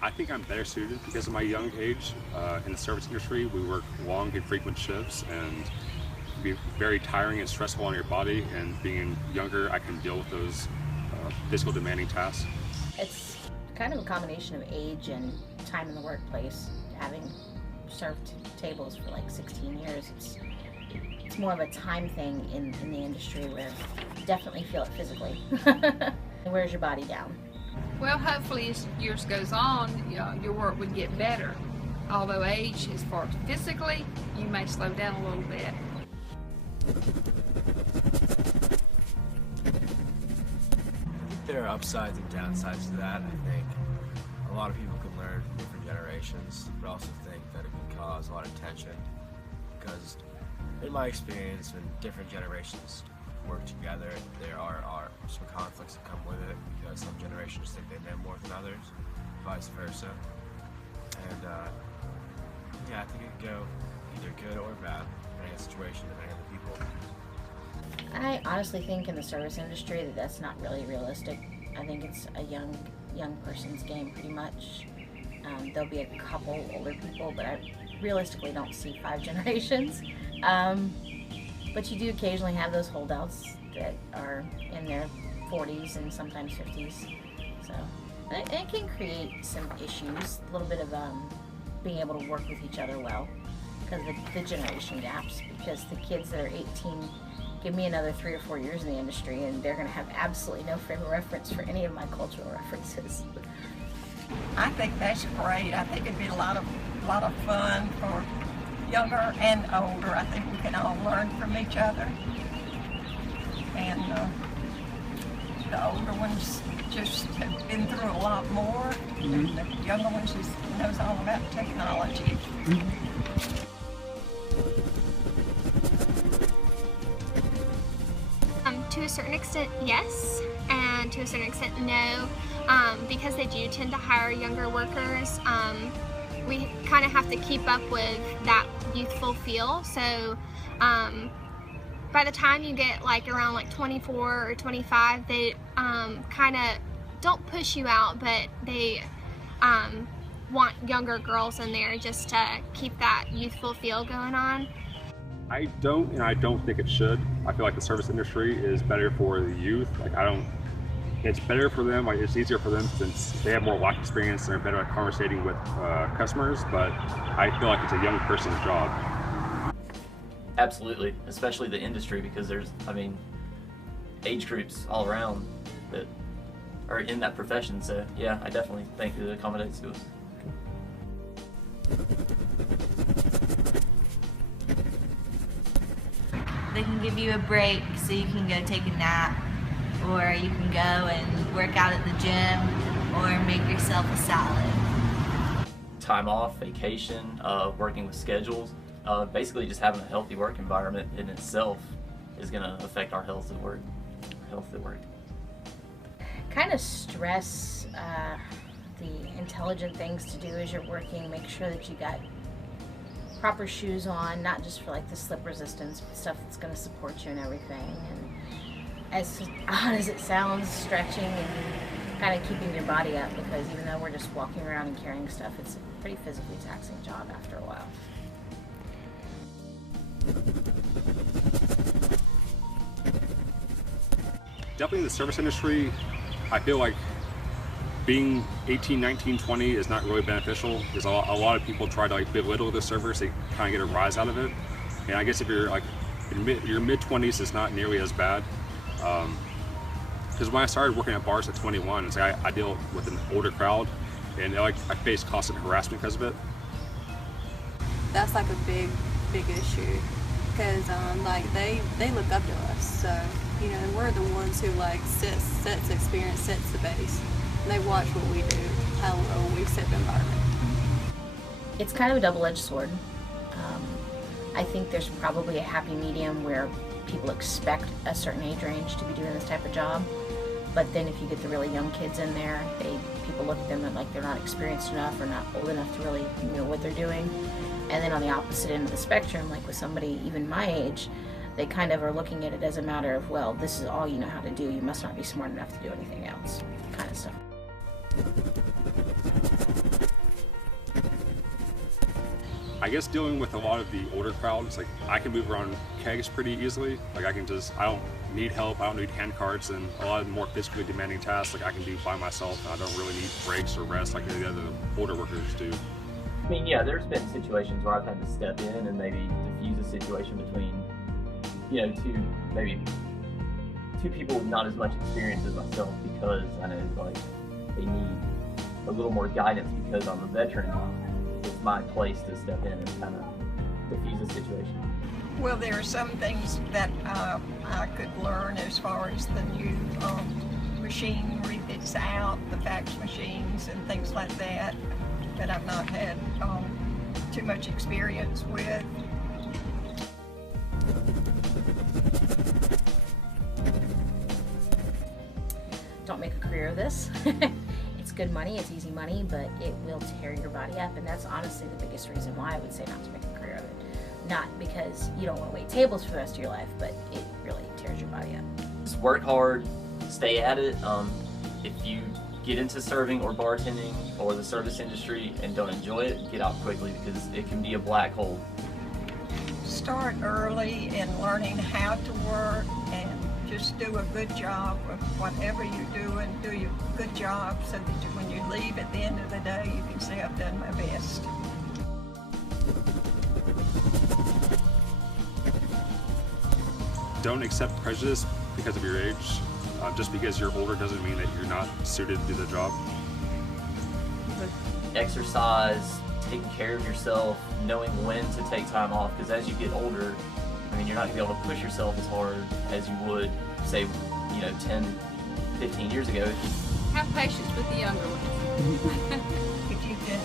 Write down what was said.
I think I'm better suited because of my young age. In the service industry, we work long and frequent shifts and it can be very tiring and stressful on your body, and being younger, I can deal with those physical demanding tasks. It's kind of a combination of age and time in the workplace. Having served tables for like 16 years, it's more of a time thing in the industry where you definitely feel it physically. It wears your body down. Well, hopefully as years goes on, your work would get better. Although age, as far as physically, you may slow down a little bit. There are upsides and downsides to that. I think a lot of people can learn from different generations, but I also think that it can cause a lot of tension because in my experience, when different generations work together, there are some conflicts that come with it because some generations think they know more than others, vice versa. And yeah, I think it could go either good or bad depending on the situation, depending on the people. I honestly think in the service industry that that's not really realistic. I think it's a young person's game pretty much. There'll be a couple older people, but I realistically don't see 5 generations. But you do occasionally have those holdouts that are in their 40s and sometimes 50s. So it can create some issues, a little bit of being able to work with each other well because of the generation gaps, because the kids that are 18 give me another 3 or 4 years in the industry and they're going to have absolutely no frame of reference for any of my cultural references. I think that's great. I think it'd be a lot of fun for younger and older. I think we can all learn from each other. And the older ones just have been through a lot more. And the younger ones just knows all about technology. To a certain extent, yes, and to a certain extent, no, because they do tend to hire younger workers. We kind of have to keep up with that youthful feel. So by the time you get like around like 24 or 25, they kind of don't push you out, but they want younger girls in there just to keep that youthful feel going on. I don't think it should. I feel like the service industry is better for the youth. It's better for them, it's easier for them since they have more life experience and are better at conversating with customers, but I feel like it's a young person's job. Absolutely, especially the industry, because there's, age groups all around that are in that profession, so yeah, I definitely think it accommodates to us. They can give you a break so you can go take a nap, or you can go and work out at the gym, or make yourself a salad. Time off, vacation, working with schedules, basically just having a healthy work environment in itself is going to affect our health at work. Kind of stress the intelligent things to do as you're working. Make sure that you got proper shoes on, not just for like the slip resistance, but stuff that's going to support you and everything. And as odd as it sounds, stretching and kind of keeping your body up, because even though we're just walking around and carrying stuff, it's a pretty physically taxing job after a while. Definitely in the service industry, I feel like being 18, 19, 20 is not really beneficial because a lot of people try to belittle the servers. They kind of get a rise out of it. And I guess if you're your mid-20s is not nearly as bad. Because when I started working at bars at 21, it's like I deal with an older crowd, and I faced constant harassment because of it. That's like a big issue because they look up to us. So and we're the ones who sets experience, sets the base. And they watch what we do, how well we set the environment. It's kind of a double-edged sword. I think there's probably a happy medium where people expect a certain age range to be doing this type of job, but then if you get the really young kids in there, people look at them and like they're not experienced enough or not old enough to really know what they're doing. And then on the opposite end of the spectrum, like with somebody even my age, they kind of are looking at it as a matter of, well, this is all you know how to do. You must not be smart enough to do anything else, kind of stuff. I guess dealing with a lot of the older crowds, like I can move around kegs pretty easily. Like I don't need help, I don't need hand carts, and a lot of the more physically demanding tasks like I can do by myself, and I don't really need breaks or rest like the other older workers do. I mean, yeah, there's been situations where I've had to step in and maybe diffuse a situation between, you know, two people with not as much experience as myself, because I know like they need a little more guidance because I'm a veteran. It's my place to step in and kind of diffuse a situation. Well, there are some things that I could learn as far as the new machinery that's out, the fax machines and things like that I've not had too much experience with. Don't make a career of this. It's good money, it's easy money, but it will tear your body up, and that's honestly the biggest reason why I would say not to make a career of it. Not because you don't want to wait tables for the rest of your life, but it really tears your body up. Just work hard, stay at it. If you get into serving or bartending or the service industry and don't enjoy it, get out quickly, because it can be a black hole. Start early in learning how to work and just do a good job of whatever you do, and do a good job so that when you leave at the end of the day, you can say, I've done my best. Don't accept prejudice because of your age. Just because you're older doesn't mean that you're not suited to do the job. Exercise, taking care of yourself, knowing when to take time off, because as you get older, I mean, you're not going to be able to push yourself as hard as you would, say, you know, 10, 15 years ago. Have patience with the younger ones. If you can